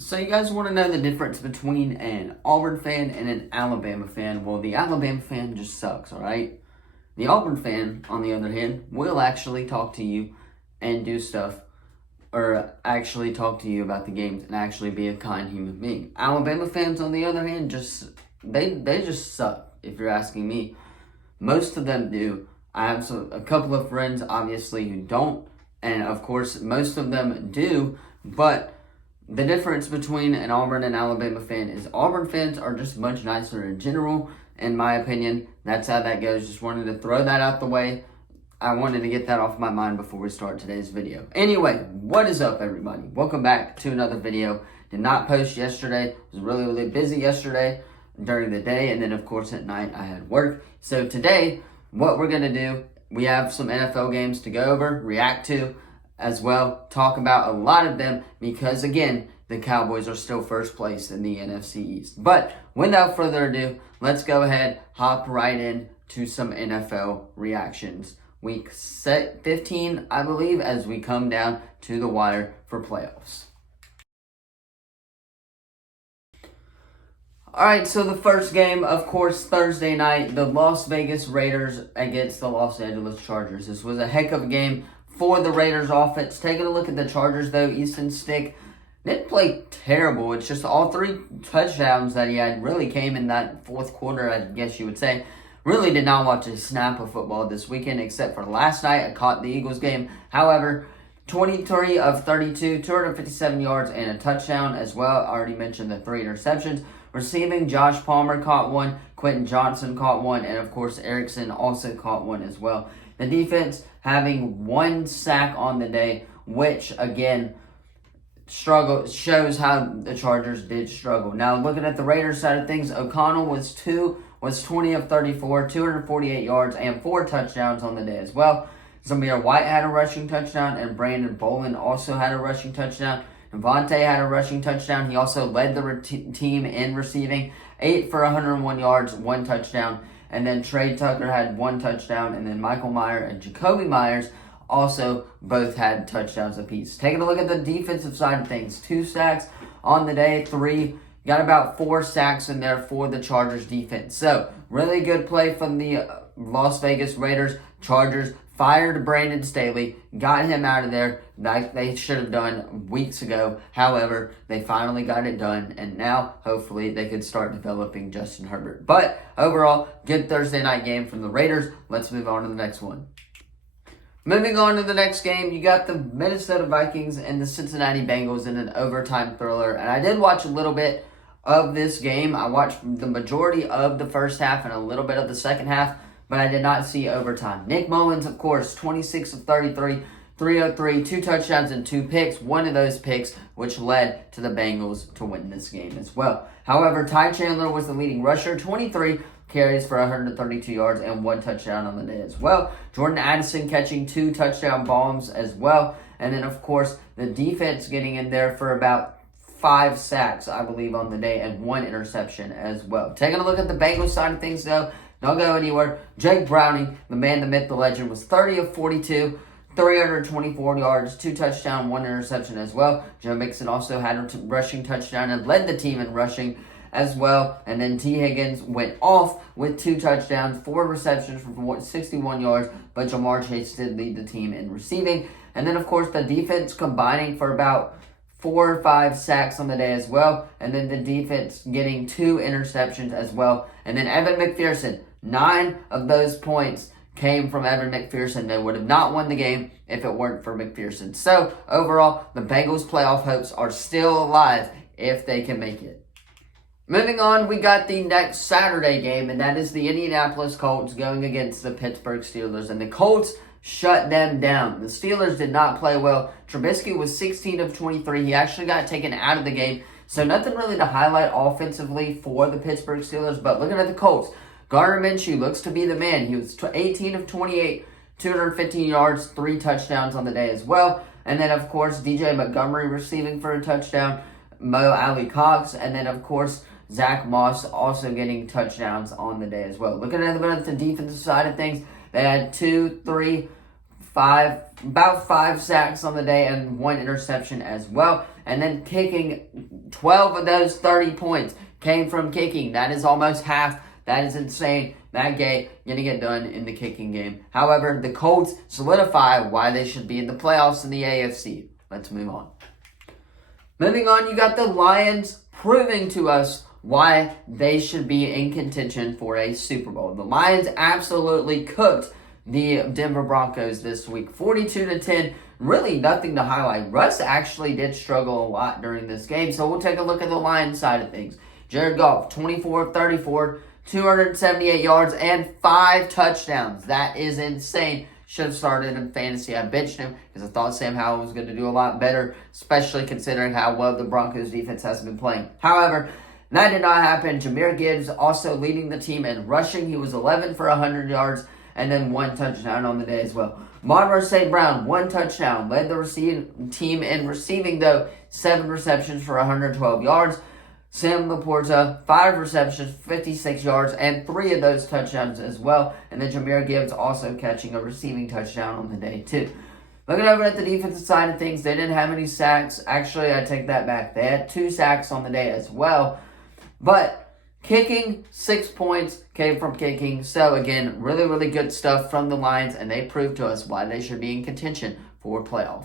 So you guys want to know the difference between an Auburn fan and an Alabama fan? Well, the Alabama fan just sucks, all right? The Auburn fan, on the other hand, will actually talk to you and do stuff, or actually talk to you about the games and actually be a kind human being. Alabama fans, on the other hand, they just suck, if you're asking me. Most of them do. I have a couple of friends, obviously, who don't, and of course, most of them do, but the difference between an Auburn and Alabama fan is Auburn fans are just much nicer in general, in my opinion. That's how that goes. Just wanted to throw that out the way. I wanted to get that off my mind before we start today's video. Anyway, what is up, everybody? Welcome back to another video. Did not post yesterday. Was really busy yesterday during the day, and then of course at night I had work. So today, what we're going to do, we have some NFL games to go over, react to, as well, talk about a lot of them because, again, the Cowboys are still first place in the NFC East. But without further ado, let's go ahead, hop right in to some NFL reactions. Week 15, I believe, as we come down to the wire for playoffs. Alright, so the first game, of course, Thursday night, the Las Vegas Raiders against the Los Angeles Chargers. This was a heck of a game for the Raiders offense. Taking a look at the Chargers, though, Easton Stick didn't play terrible. It's just all three touchdowns that he had really came in that fourth quarter, I guess you would say. Really did not watch a snap of football this weekend, except for last night. I caught the Eagles game. However, 23 of 32, 257 yards, and a touchdown as well. I already mentioned the 3 interceptions. Receiving, Josh Palmer caught one, Quentin Johnson caught one, and of course Erickson also caught one as well. The defense having 1 sack on the day, which again shows how the Chargers did struggle. Now looking at the Raiders side of things, O'Connell was 20 of 34, 248 yards, and 4 touchdowns on the day as well. Zamir White had a rushing touchdown, and Brandon Bolin also had a rushing touchdown. Devontae had a rushing touchdown. He also led the team in receiving, 8 for 101 yards, 1 touchdown. And then Trey Tucker had 1 touchdown. And then Michael Meyer and Jacoby Myers also both had touchdowns apiece. Taking a look at the defensive side of things, 2 sacks on the day, 3. Got about 4 sacks in there for the Chargers defense. So, really good play from the Las Vegas Raiders. Chargers fired Brandon Staley, got him out of there like they should have done weeks ago. However, they finally got it done, and now hopefully they could start developing Justin Herbert. But overall, good Thursday night game from the Raiders. Let's move on to the next one. Moving on to the next game, you got the Minnesota Vikings and the Cincinnati Bengals in an overtime thriller. And I did watch a little bit of this game. I watched the majority of the first half and a little bit of the second half, but I did not see overtime. Nick Mullins, of course, 26 of 33, 303, 2 touchdowns and 2 picks. One of those picks, which led to the Bengals to win this game as well. However, Ty Chandler was the leading rusher, 23 carries for 132 yards and 1 touchdown on the day as well. Jordan Addison catching 2 touchdown bombs as well. And then, of course, the defense getting in there for about 5 sacks, I believe, on the day and 1 interception as well. Taking a look at the Bengals side of things, though, don't go anywhere. Jake Browning, the man, the myth, the legend, was 30 of 42, 324 yards, 2 touchdowns, 1 interception as well. Joe Mixon also had a rushing touchdown and led the team in rushing as well. And then T. Higgins went off with 2 touchdowns, 4 receptions for 61 yards, but Jamar Chase did lead the team in receiving. And then, of course, the defense combining for about 4 or 5 sacks on the day as well. And then the defense getting 2 interceptions as well. And then Evan McPherson, 9 of those points came from Evan McPherson. They would have not won the game if it weren't for McPherson. So, overall, the Bengals' playoff hopes are still alive if they can make it. Moving on, we got the next Saturday game, and that is the Indianapolis Colts going against the Pittsburgh Steelers. And the Colts shut them down. The Steelers did not play well. Trubisky was 16 of 23. He actually got taken out of the game. So nothing really to highlight offensively for the Pittsburgh Steelers. But looking at the Colts, Gardner Minshew looks to be the man. He was 18 of 28, 215 yards, 3 touchdowns on the day as well. And then, of course, DJ Montgomery receiving for a touchdown, Mo Alley Cox, and then, of course, Zach Moss also getting touchdowns on the day as well. Looking at the defensive side of things, they had 2, 3, 5 sacks on the day and 1 interception as well. And then kicking 12 of those 30 points came from kicking. That is almost half. That is insane. That game getting it done in the kicking game. However, the Colts solidify why they should be in the playoffs in the AFC. Let's move on. Moving on, you got the Lions proving to us why they should be in contention for a Super Bowl. The Lions absolutely cooked the Denver Broncos this week, 42-10. Really nothing to highlight. Russ actually did struggle a lot during this game, so we'll take a look at the Lions side of things. Jared Goff, 24 of 34, 278 yards, and 5 touchdowns. That is insane. Should have started in fantasy. I benched him because I thought Sam Howell was going to do a lot better, especially considering how well the Broncos defense has been playing. However, that did not happen. Jahmyr Gibbs also leading the team in rushing. He was 11 for 100 yards and then 1 touchdown on the day as well. Monroe St. Brown, 1 touchdown. Led the team in receiving, though, 7 receptions for 112 yards. Sam Laporta, 5 receptions, 56 yards, and 3 of those touchdowns as well. And then Jahmyr Gibbs also catching a receiving touchdown on the day, too. Looking over at the defensive side of things, they didn't have any sacks. Actually, I take that back. They had 2 sacks on the day as well. But kicking, 6 points came from kicking. So, again, really, really good stuff from the Lions, and they proved to us why they should be in contention for playoff.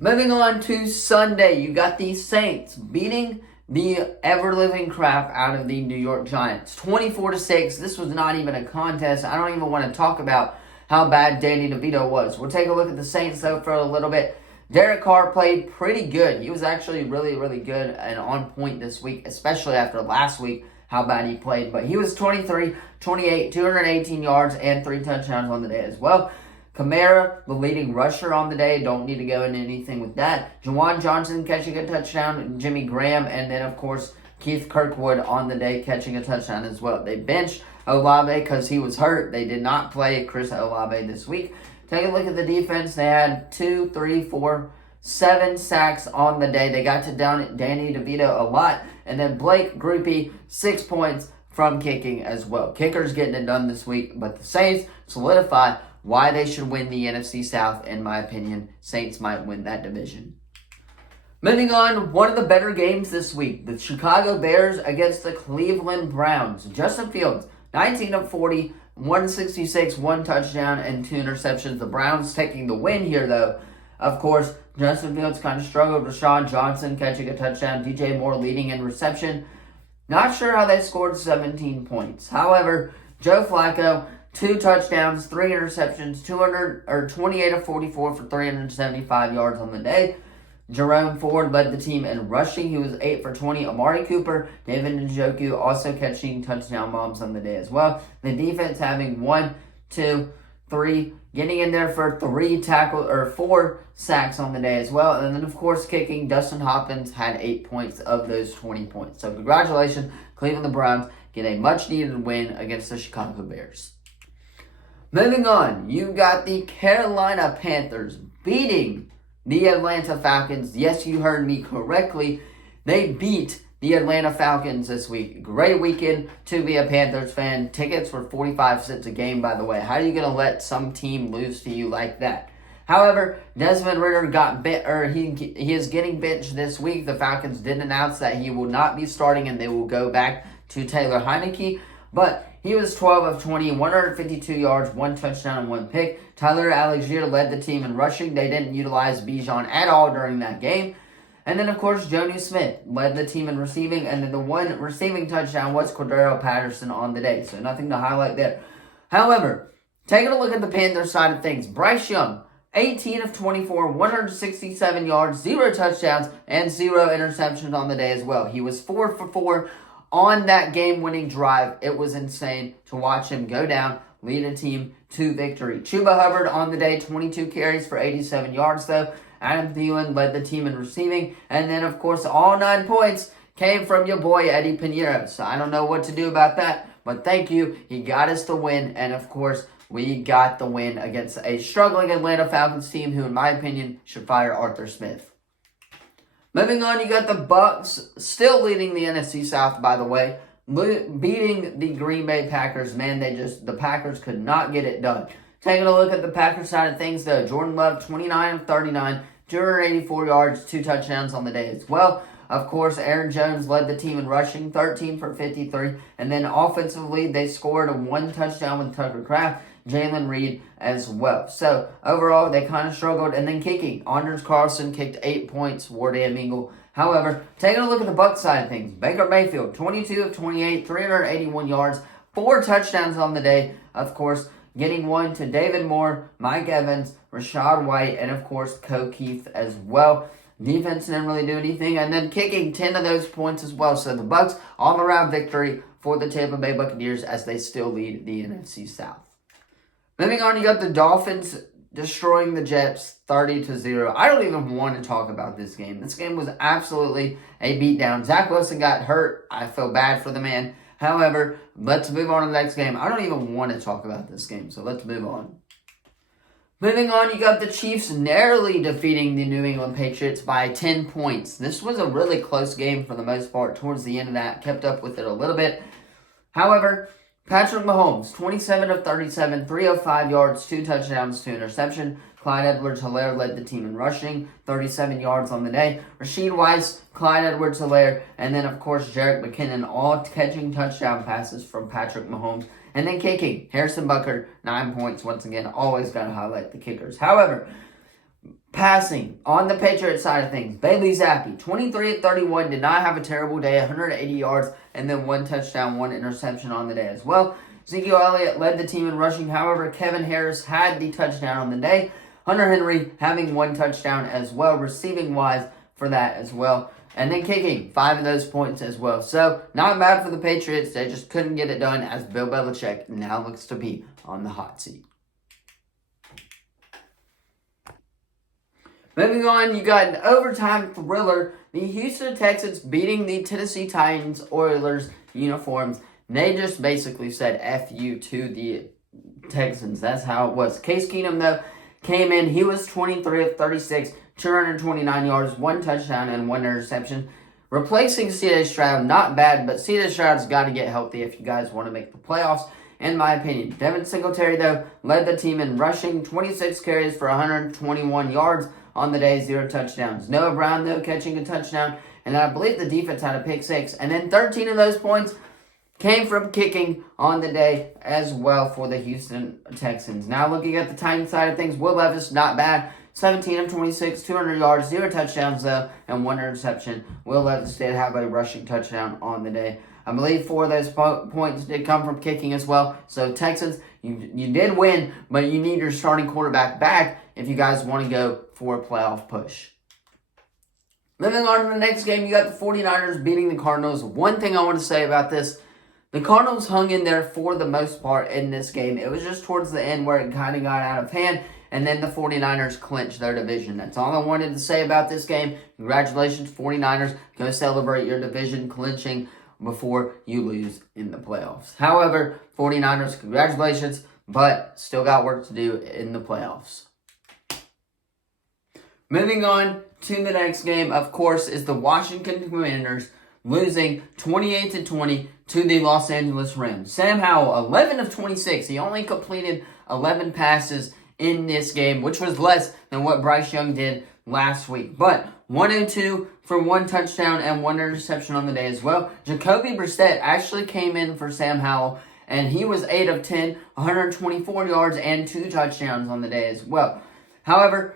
Moving on to Sunday, you got the Saints beating the ever-living crap out of the New York Giants. 24-6. This was not even a contest. I don't even want to talk about how bad Danny DeVito was. We'll take a look at the Saints, though, for a little bit. Derek Carr played pretty good. He was actually really, really good and on point this week, especially after last week, how bad he played. But he was 23, 28, 218 yards, and 3 touchdowns on the day as well. Kamara, the leading rusher on the day. Don't need to go into anything with that. Juwan Johnson catching a touchdown. Jimmy Graham. And then, of course, Keith Kirkwood on the day catching a touchdown as well. They benched Olave because he was hurt. They did not play Chris Olave this week. Take a look at the defense. They had 2, 3, 4, 7 sacks on the day. They got to down Danny DeVito a lot. And then Blake Grupe, 6 points from kicking as well. Kickers getting it done this week. But the Saints solidify why they should win the NFC South, in my opinion. Saints might win that division. Moving on, one of the better games this week. The Chicago Bears against the Cleveland Browns. Justin Fields, 19 of 40, 166, 1 touchdown, and 2 interceptions. The Browns taking the win here, though. Of course, Justin Fields kind of struggled. Rashawn Johnson catching a touchdown. DJ Moore leading in reception. Not sure how they scored 17 points. However, Joe Flacco, 2 touchdowns, 3 interceptions, 28 of 44 for 375 yards on the day. Jerome Ford led the team in rushing. He was 8 for 20. Amari Cooper, David Njoku also catching touchdown bombs on the day as well. The defense having 1, 2, 3, getting in there for 4 sacks on the day as well. And then, of course, kicking, Dustin Hopkins had 8 points of those 20 points. So, congratulations, Cleveland Browns get a much-needed win against the Chicago Bears. Moving on, you got the Carolina Panthers beating the Atlanta Falcons. Yes, you heard me correctly. They beat the Atlanta Falcons this week. Great weekend to be a Panthers fan. Tickets were 45 cents a game, by the way. How are you going to let some team lose to you like that? However, Desmond Ridder got he is getting benched this week. The Falcons did announce that he will not be starting and they will go back to Taylor Heineke. But he was 12 of 20, 152 yards, 1 touchdown, and 1 pick. Tyler Algier led the team in rushing. They didn't utilize Bijan at all during that game. And then, of course, Jonnu Smith led the team in receiving. And then the 1 receiving touchdown was Cordero Patterson on the day. So nothing to highlight there. However, taking a look at the Panthers side of things, Bryce Young, 18 of 24, 167 yards, 0 touchdowns, and 0 interceptions on the day as well. He was 4 for 4 on that game-winning drive. It was insane to watch him go down, lead a team to victory. Chuba Hubbard on the day, 22 carries for 87 yards, though. Adam Thielen led the team in receiving. And then, of course, all 9 points came from your boy, Eddie Pinheiro. So I don't know what to do about that, but thank you. He got us the win. And, of course, we got the win against a struggling Atlanta Falcons team who, in my opinion, should fire Arthur Smith. Moving on, you got the Bucks still leading the NFC South, by the way, beating the Green Bay Packers. Man, the Packers could not get it done. Taking a look at the Packers side of things, though, Jordan Love, 29 of 39, 284 yards, 2 touchdowns on the day as well. Of course, Aaron Jones led the team in rushing, 13 for 53. And then offensively, they scored a 1 touchdown with Tucker Kraft, Jalen Reed as well. So overall, they kind of struggled. And then kicking, Anders Carlson kicked 8 points, Wardam Eagle. However, taking a look at the Bucs side of things, Baker Mayfield, 22 of 28, 381 yards, 4 touchdowns on the day. Of course, getting one to David Moore, Mike Evans, Rachaad White, and of course, Ko Keith as well. Defense didn't really do anything. And then kicking 10 of those points as well. So the Bucs all-around victory for the Tampa Bay Buccaneers as they still lead the NFC South. Moving on, you got the Dolphins destroying the Jets 30-0. I don't even want to talk about this game. This game was absolutely a beatdown. Zach Wilson got hurt. I feel bad for the man. However, let's move on to the next game. I don't even want to talk about this game, so let's move on. Moving on, you got the Chiefs narrowly defeating the New England Patriots by 10 points. This was a really close game for the most part. Towards the end of that, kept up with it a little bit. However, Patrick Mahomes, 27 of 37, 305 yards, 2 touchdowns, 2 interceptions. Clyde Edwards-Helaire led the team in rushing, 37 yards on the day. Rashid Weiss, Clyde Edwards-Helaire, and then, of course, Jerick McKinnon, all catching touchdown passes from Patrick Mahomes. And then kicking, Harrison Butker, 9 points. Once again, always got to highlight the kickers. However, passing, on the Patriots side of things, Bailey Zappi, 23 of 31, did not have a terrible day, 180 yards, and then 1 touchdown, 1 interception on the day as well. Ezekiel Elliott led the team in rushing. However, Kevin Harris had the touchdown on the day. Hunter Henry having 1 touchdown as well, receiving-wise for that as well. And then kicking, 5 of those points as well. So, not bad for the Patriots. They just couldn't get it done as Bill Belichick now looks to be on the hot seat. Moving on, you got an overtime thriller. The Houston Texans beating the Tennessee Titans Oilers uniforms. They just basically said F you to the Texans. That's how it was. Case Keenum, though, came in. He was 23 of 36, 229 yards, 1 touchdown, and 1 interception. Replacing C.J. Stroud, not bad, but C.J. Stroud's got to get healthy if you guys want to make the playoffs, in my opinion. Devin Singletary, though, led the team in rushing, 26 carries for 121 yards on the day, 0 touchdowns. Noah Brown, though, catching a touchdown, and I believe the defense had a pick 6. And then 13 of those points came from kicking on the day as well for the Houston Texans. Now looking at the Titans side of things, Will Levis, not bad. 17 of 26, 200 yards, 0 touchdowns though, and 1 interception. Will Levis did have a rushing touchdown on the day. I believe 4 of those points did come from kicking as well. So Texans, you did win, but you need your starting quarterback back if you guys want to go for a playoff push. Moving on to the next game, you got the 49ers beating the Cardinals. One thing I want to say about this, the Cardinals hung in there for the most part in this game. It was just towards the end where it kind of got out of hand, and then the 49ers clinched their division. That's all I wanted to say about this game. Congratulations, 49ers. Go celebrate your division clinching before you lose in the playoffs. However, 49ers, congratulations, but still got work to do in the playoffs. Moving on to the next game, of course, is the Washington Commanders losing 28-20 to the Los Angeles Rams. Sam Howell, 11 of 26. He only completed 11 passes in this game, which was less than what Bryce Young did last week. But 102 for 1 touchdown and 1 interception on the day as well. Jacoby Brissett actually came in for Sam Howell, and he was 8 of 10, 124 yards and 2 touchdowns on the day as well. However,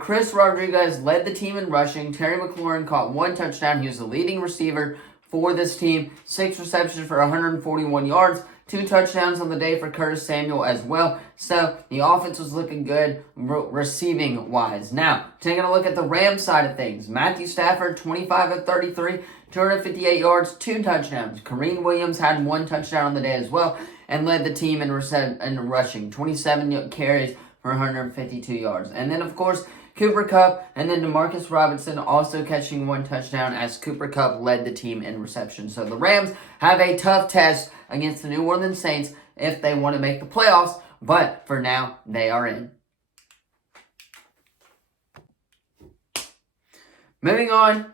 Chris Rodriguez led the team in rushing. Terry McLaurin caught 1 touchdown. He was the leading receiver for this team. 6 receptions for 141 yards. 2 touchdowns on the day for Curtis Samuel as well. So, the offense was looking good receiving-wise. Now, taking a look at the Rams side of things. Matthew Stafford, 25 of 33, 258 yards, 2 touchdowns. Kareem Williams had 1 touchdown on the day as well and led the team in rushing. 27 carries for 152 yards. And then, of course, Cooper Kupp and then Demarcus Robinson also catching 1 touchdown as Cooper Kupp led the team in reception. So the Rams have a tough test against the New Orleans Saints if they want to make the playoffs, but for now, they are in. Moving on,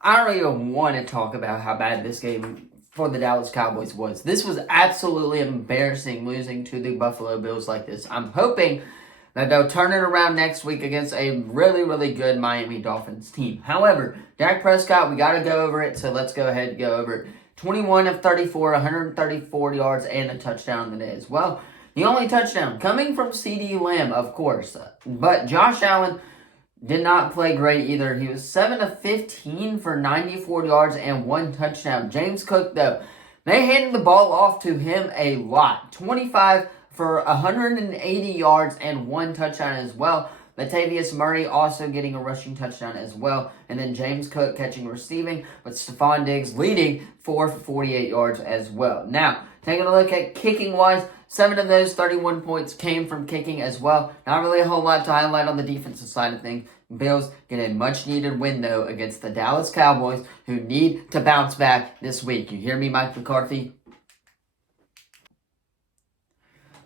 I don't even want to talk about how bad this game for the Dallas Cowboys was. This was absolutely embarrassing losing to the Buffalo Bills like this. I'm hoping that they'll turn it around next week against a really, really good Miami Dolphins team. However, Dak Prescott, we got to go over it, so let's go ahead and go over it. 21 of 34, 134 yards, and a touchdown on the day as well. The only touchdown coming from CeeDee Lamb, of course. But Josh Allen did not play great either. He was 7 of 15 for 94 yards and 1 touchdown. James Cook, though, they handed the ball off to him a lot. 25 for 180 yards and 1 touchdown as well. Latavius Murray also getting a rushing touchdown as well. And then James Cook catching receiving, but Stephon Diggs leading 4 for 48 yards as well. Now, taking a look at kicking-wise, 7 of those 31 points came from kicking as well. Not really a whole lot to highlight on the defensive side of things. Bills get a much-needed win, though, against the Dallas Cowboys, who need to bounce back this week. You hear me, Mike McCarthy?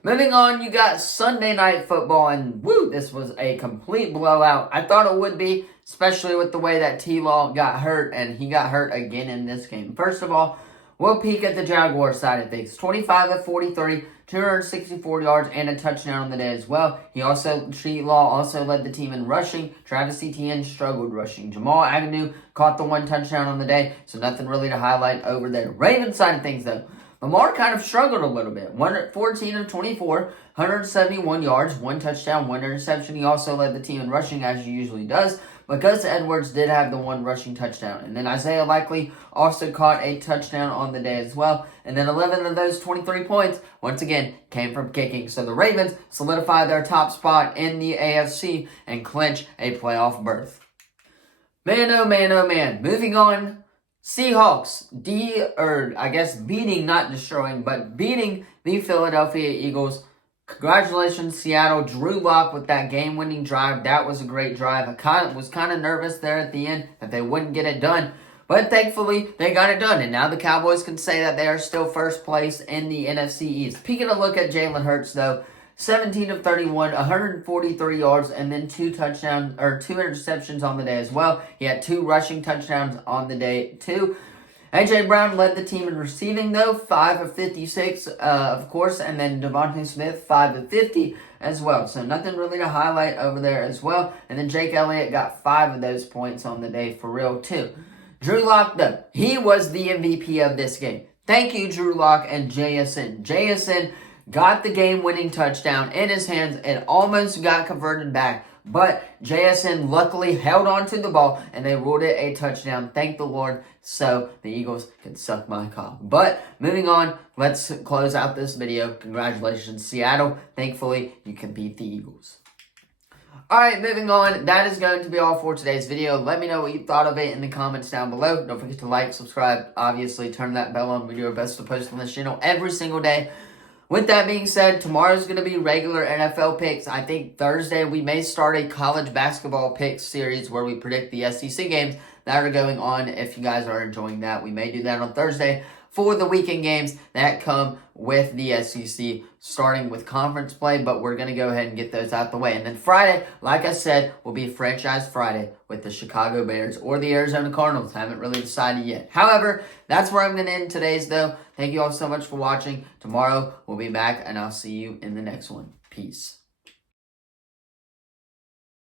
Moving on, you got Sunday Night Football, and woo, this was a complete blowout. I thought it would be, especially with the way that T-Law got hurt, and he got hurt again in this game. First of all, we'll peek at the Jaguars side of things. 25 of 43, 264 yards, and a touchdown on the day as well. T-Law also led the team in rushing. Travis Etienne struggled rushing. Jamal Agnew caught the 1 touchdown on the day, so nothing really to highlight over there. Ravens side of things, though. Lamar kind of struggled a little bit. 14 of 24, 171 yards, 1 touchdown, 1 interception. He also led the team in rushing, as he usually does, but Gus Edwards did have the 1 rushing touchdown. And then Isaiah Likely also caught a touchdown on the day as well. And then 11 of those 23 points, once again, came from kicking. So the Ravens solidify their top spot in the AFC and clinch a playoff berth. Man, oh man, oh man. Moving on. Seahawks, beating, not destroying, but beating the Philadelphia Eagles. Congratulations, Seattle. Drew Lock with that game-winning drive. That was a great drive. I was kind of nervous there at the end that they wouldn't get it done, but thankfully they got it done, and now the Cowboys can say that they are still first place in the NFC East. Taking a look at Jalen Hurts, though. 17 of 31, 143 yards, and then 2 interceptions on the day as well. He had 2 rushing touchdowns on the day, too. A.J. Brown led the team in receiving, though, 5 of 56, of course, and then Devontae Smith, 5 of 50 as well. So nothing really to highlight over there as well. And then Jake Elliott got 5 of those points on the day for real, too. Drew Lock, though, he was the MVP of this game. Thank you, Drew Lock and JSN. JSN got the game-winning touchdown in his hands and almost got converted back. But JSN luckily held on to the ball, and they ruled it a touchdown. Thank the Lord, so the Eagles can suck my cock. But moving on, let's close out this video. Congratulations, Seattle. Thankfully, you can beat the Eagles. Alright, moving on. That is going to be all for today's video. Let me know what you thought of it in the comments down below. Don't forget to like, subscribe, obviously turn that bell on. We do our best to post on this channel every single day. With that being said, tomorrow's going to be regular NFL picks. I think Thursday we may start a college basketball picks series where we predict the SEC games that are going on. If you guys are enjoying that, we may do that on Thursday for the weekend games that come with the SEC, starting with conference play, but we're going to go ahead and get those out the way. And then Friday, like I said, will be Franchise Friday with the Chicago Bears or the Arizona Cardinals. Haven't really decided yet. However, that's where I'm going to end today's, though. Thank you all so much for watching. Tomorrow, we'll be back, and I'll see you in the next one. Peace.